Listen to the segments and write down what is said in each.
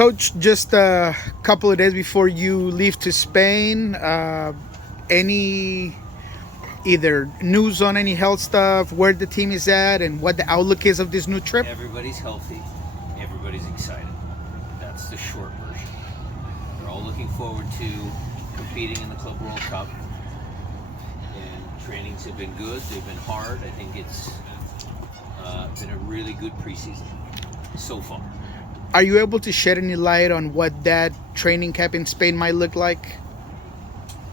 Coach, just a couple of days before you leave to Spain, any either news on any health stuff, where the team is at, and what the outlook is of this new trip? Everybody's healthy. Everybody's excited. That's the short version. They're all looking forward to competing in the Club World Cup. And trainings have been good. They've been hard. I think it's been a really good preseason so far. Are you able to shed any light on what that training camp in Spain might look like?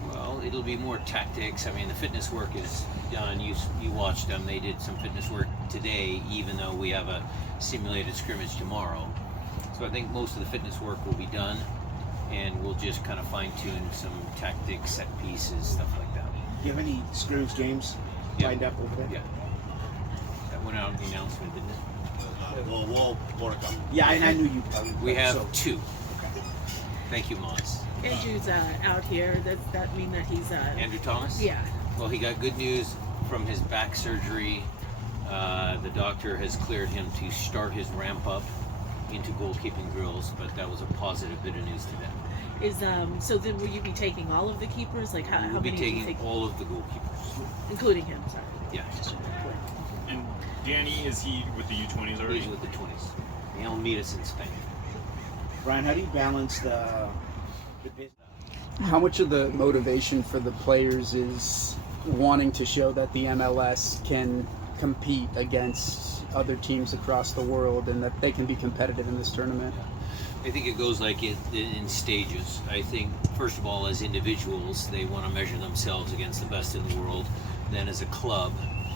Well, it'll be more tactics. I mean, the fitness work is done. You watched them. They did some fitness work today, even though we have a simulated scrimmage tomorrow. So I think most of the fitness work will be done, and we'll just kind of fine-tune some tactics, set pieces, stuff like that. Do you have any scrimmage games lined up over there? Yeah. That went out in the announcement, didn't it? Well, more to come. Yeah, and I knew you probably We have so. 2. Okay. Thank you, Moz. Andrew's out here. Does that mean that he's Andrew Thomas? Yeah. Well, he got good news from his back surgery. The doctor has cleared him to start his ramp up into goalkeeping drills, but that was a positive bit of news to them. Is so then will you be taking all of the keepers? Like how We'll be many do you taking take, all of the goalkeepers. including him? Sorry. Yeah. And Danny, is he with the U20s already? He's with the 20s. He'll meet us in Spain. Brian, how do you balance the business? How much of the motivation for the players is wanting to show that the MLS can compete against other teams across the world and that they can be competitive in this tournament? I think it goes like in stages. I think, first of all, as individuals, they want to measure themselves against the best in the world. Then as a club,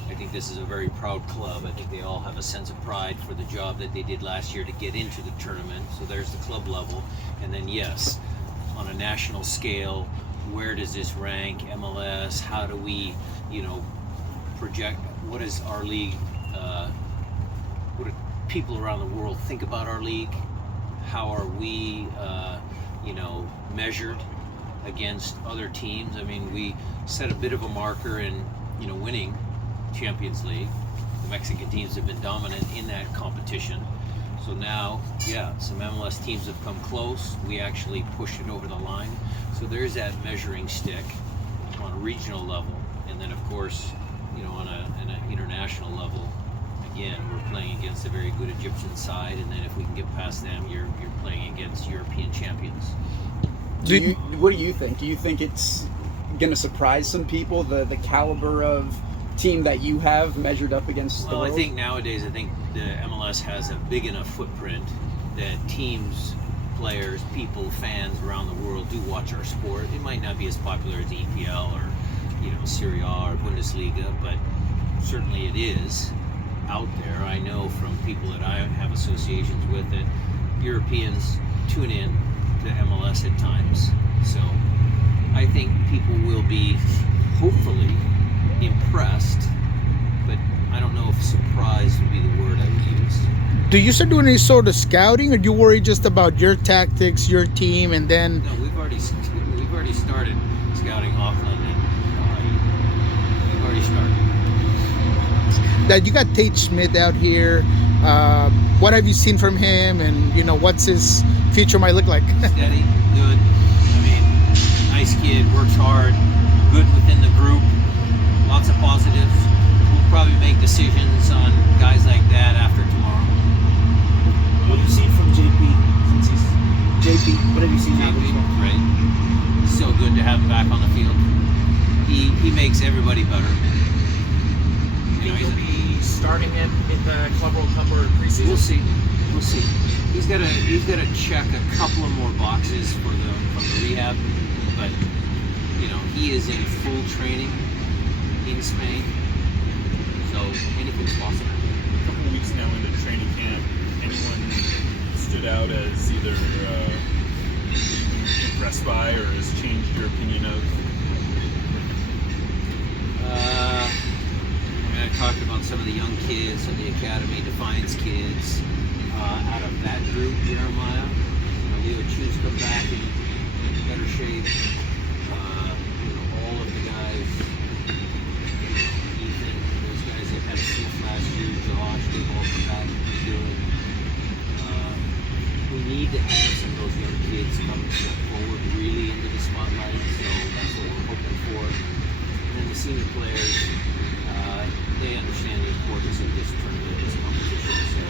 I think this is a very proud club. I think they all have a sense of pride for the job that they did last year to get into the tournament. So there's the club level. And then, yes, on a national scale, where does this rank? MLS, how do we, project? What is our league? What do people around the world think about our league? How are we, measured against other teams? I mean, we set a bit of a marker in, winning Champions League. The Mexican teams have been dominant in that competition. So now, some MLS teams have come close. We actually pushed it over the line. So there's that measuring stick on a regional level. And then, of course, on an international level, again, we're playing against a very good Egyptian side. And then if we can get past them, you're playing against European champions. What do you think? Do you think it's going to surprise some people, the caliber of team that you have measured up against the Well, world? I think nowadays, the MLS has a big enough footprint that teams, players, people, fans around the world do watch our sport. It might not be as popular as the EPL or, Serie A or Bundesliga, but certainly it is out there. I know from people that I have associations with that Europeans tune in to MLS at times. So I think people will be hopefully impressed, but I don't know if surprised would be the word I would use. Do you start doing any sort of scouting, or do you worry just about your tactics, your team, and then? No, we've already started scouting Auckland, and we've already started. That you got Tate Smith out here. What have you seen from him, and what's his future might look like? Steady, good. I mean, nice kid, works hard, good within the group. Lots of positives. We'll probably make decisions on guys like that after tomorrow. What have you seen from JP since he's JP? What have you seen now? Right. It's so good to have him back on the field. He makes everybody better. Think he'll be starting him in the Club World Cup or preseason? We'll see. He's got to check a couple of more boxes from the rehab, but he is in full training in Spain, so anything's possible. A couple of weeks now into training camp, anyone stood out as either impressed by or has changed your opinion of? I talked about some of the young kids of the academy, Defiance kids, out of that group, Jeremiah. Leo Chu's come back in better shape. All of the guys, Ethan, those guys that had a sniff last year, Josh, they've all come back and been good. We need to have some of those young kids come forward really into the spotlight, so that's what we're hoping for. And then the senior players, they understand the importance of this tournament, this competition, so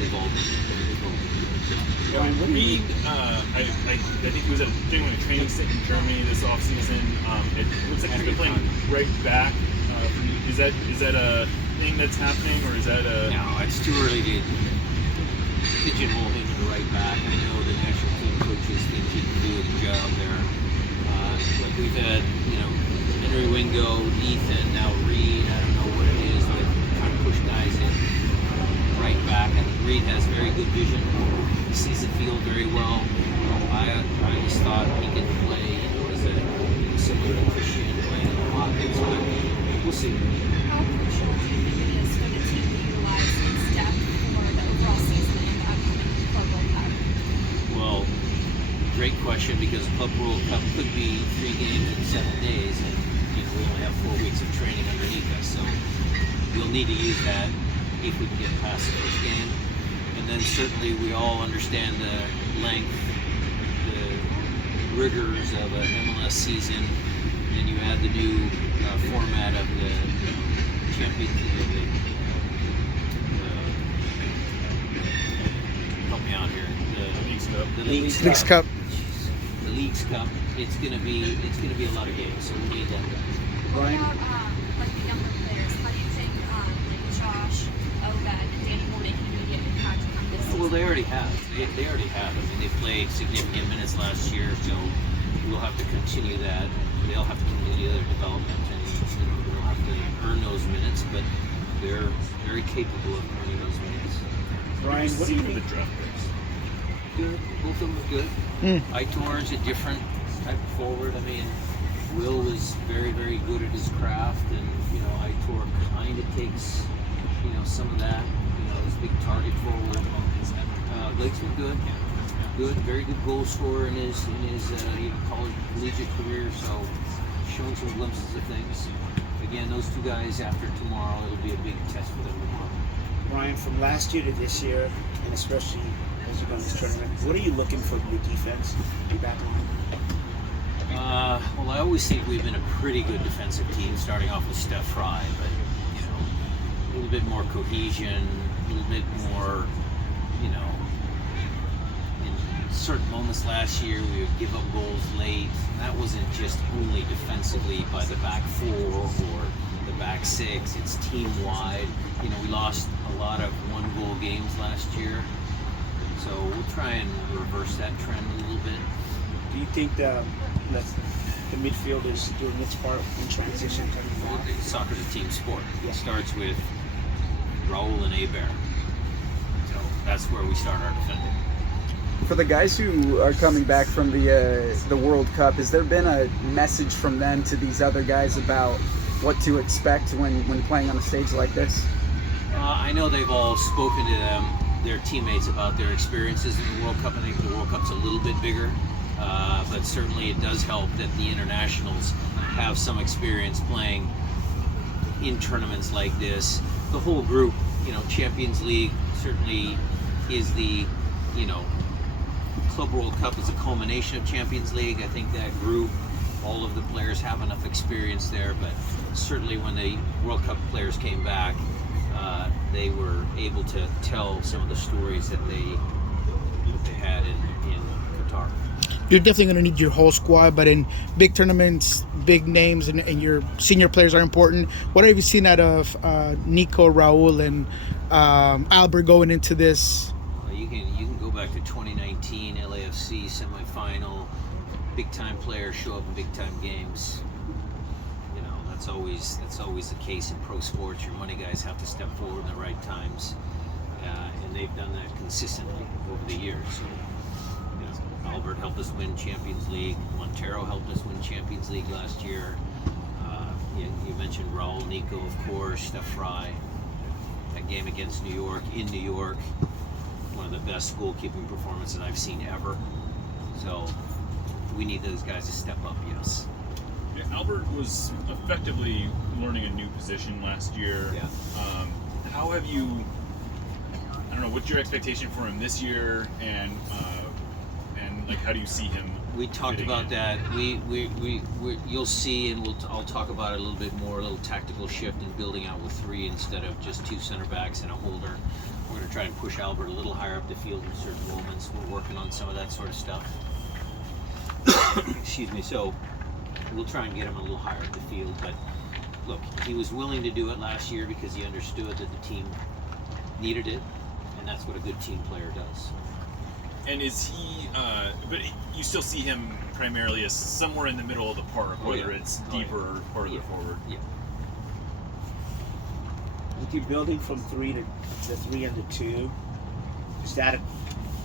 they've all been good. Yeah, Reed, I think he was doing a training stint in Germany this offseason. It looks like he's been playing right back. Is that a thing that's happening, or is that a? No, it's too early to pigeonhole him to right back. I know the national team coaches think he can do a good job there. But we've had, Henry Wingo, Ethan, now Reed. I don't know what it is, but trying to push guys in right back. I think Reed has very good vision. He sees the field very well. I always thought he could play, as a similar to Christian playing in the pockets, but we'll see. How crucial do you think it is for the team to utilize its depth for the overall season in the upcoming Club World Cup? Well, great question, because Club World Cup could be 3 games in 7 days, and we only have 4 weeks of training underneath us, so we'll need to use that if we can get past the first game. And then certainly we all understand the length, the rigors of an MLS season. And then you add the new format of the Champions League. Help me out here. The Leagues Cup. The Leagues Cup. It's gonna be a lot of games, so we need that. What about the younger players? How do you think Josh, Obed, and Danny will make an immediate impact on this season? Well, they already have. They already have. I mean, they played significant minutes last year, so we'll have to continue that. They'll have to continue their development, and they'll have to earn those minutes. But they're very capable of earning those minutes. Brian, what do you think? The draft picks? Good. Both of them are good. Aitor is a different type of forward. I mean, Will was very, very good at his craft, and Aitor kind of takes some of that. His big target forward. Blake's been good. Good, very good goal scorer in his college collegiate career. So showing some glimpses of things. Again, those 2 guys after tomorrow, it'll be a big test for them tomorrow. Brian, from last year to this year, and especially as you go in this tournament, what are you looking for in your defense? Be back on. Well, I always think we've been a pretty good defensive team, starting off with Steph Fry, but a little bit more cohesion, a little bit more, in certain moments last year we would give up goals late. And that wasn't just only defensively by the back 4 or the back 6. It's team-wide. We lost a lot of 1-goal games last year, so we'll try and reverse that trend a little bit. Do you think the midfield is doing its part in transition? Well, soccer's a team sport. Yeah. It starts with Raul and Hebert. So that's where we start our defending. For the guys who are coming back from the World Cup, has there been a message from them to these other guys about what to expect when playing on a stage like this? I know they've all spoken to their teammates about their experiences in the World Cup. I think the World Cup's a little bit bigger, but certainly it does help that the internationals have some experience playing in tournaments like this. The whole group, Champions League certainly is the, Club World Cup is a culmination of Champions League. I think that group, all of the players have enough experience there, but certainly when the World Cup players came back, they were able to tell some of the stories that they had in Qatar. You're definitely going to need your whole squad, but in big tournaments, big names, and your senior players are important. What have you seen out of Nico, Raul, and Albert going into this? You can go back to 2019 LAFC semifinal. Big time players show up in big time games. That's always the case in pro sports. Your money guys have to step forward in the right times, and they've done that consistently over the years. So, Albert helped us win Champions League. Montero helped us win Champions League last year. You mentioned Raul, Nico, of course, Steph Fry. That game against New York, in New York, one of the best goalkeeping performances I've seen ever. So we need those guys to step up, yes. Yeah, Albert was effectively learning a new position last year. Yeah. How have you, I don't don't know, what's your expectation for him this year, and like how do you see him? We talked fitting about in? that. You'll see, and I'll talk about it a little bit more. A little tactical shift in building out with 3 instead of just 2 center backs and a holder. We're going to try and push Albert a little higher up the field in certain moments. We're working on some of that sort of stuff. Excuse me. So we'll try and get him a little higher up the field. But look, he was willing to do it last year because he understood that the team needed it, and that's what a good team player does. And is he? But you still see him primarily as somewhere in the middle of the park, Oh, whether yeah. it's Oh, yeah. deeper or farther Yeah. forward. Yeah. With you building from 3 to the 3 and the 2, is that a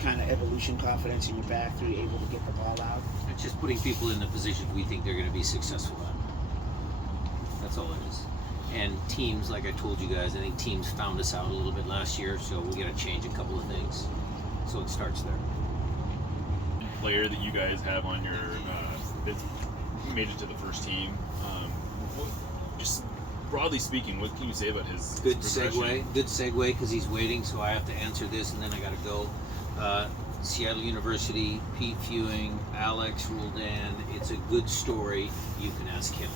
kind of evolution confidence in your back 3 able to get the ball out? It's just putting people in the positions we think they're going to be successful at. That's all it is. And teams, like I told you guys, I think teams found us out a little bit last year, so we got to change a couple of things. So it starts there. Player that you guys have on your that made it to the first team. Just broadly speaking, what can you say about his Good progression? segue. Good segue because he's waiting, so I have to answer this, and then I got to go. Seattle University, Pete Fewing, Alex Roldan. It's a good story. You can ask him.